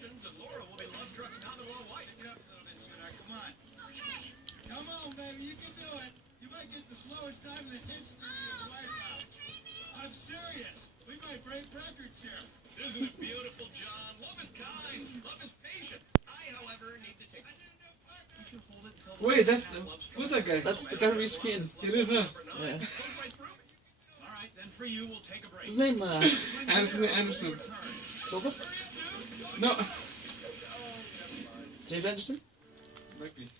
promotions, and Laura will be love trucks down the low white. Get up a little bit, sweetheart. Come on. Okay. Come on, baby. You can do it. You might get the slowest time in the history of Wipeout. I'm serious. We might break records here. Isn't it beautiful, John? Love is kind. Love is patient. I, however, need to take... Wait, who's that guy? That's the guy from ESPN. It is, huh? Yeah. All right, then for you, we'll take a break. What's his name? Anderson. Silva? No. James Anderson? Might be.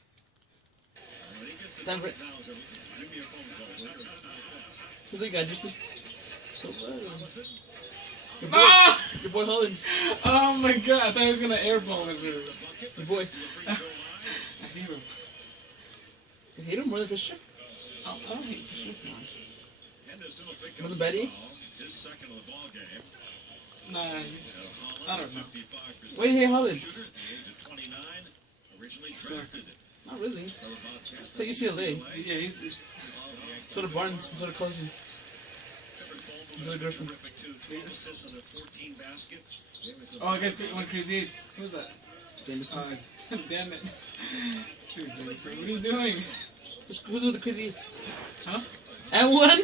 Stanford. Who's the guy, Anderson? Silva. Ah! Your boy Holland. Oh my god, I thought he was gonna airball it. Your boy. I hate him. You hate him more than Fisher? I don't hate Fisher. More than Betty? Nah, I don't know. Wait, hey, Holland. Sucks. Not really. It's like UCLA. Yeah, he's... So did Barnes, so did Clemson. So did Griffin. Oh, I guess one Crazy 8. Who's that? Jameson. Damn it. Dude, Jameson, what are you doing? Who's with the Crazy 8s? Huh? And one?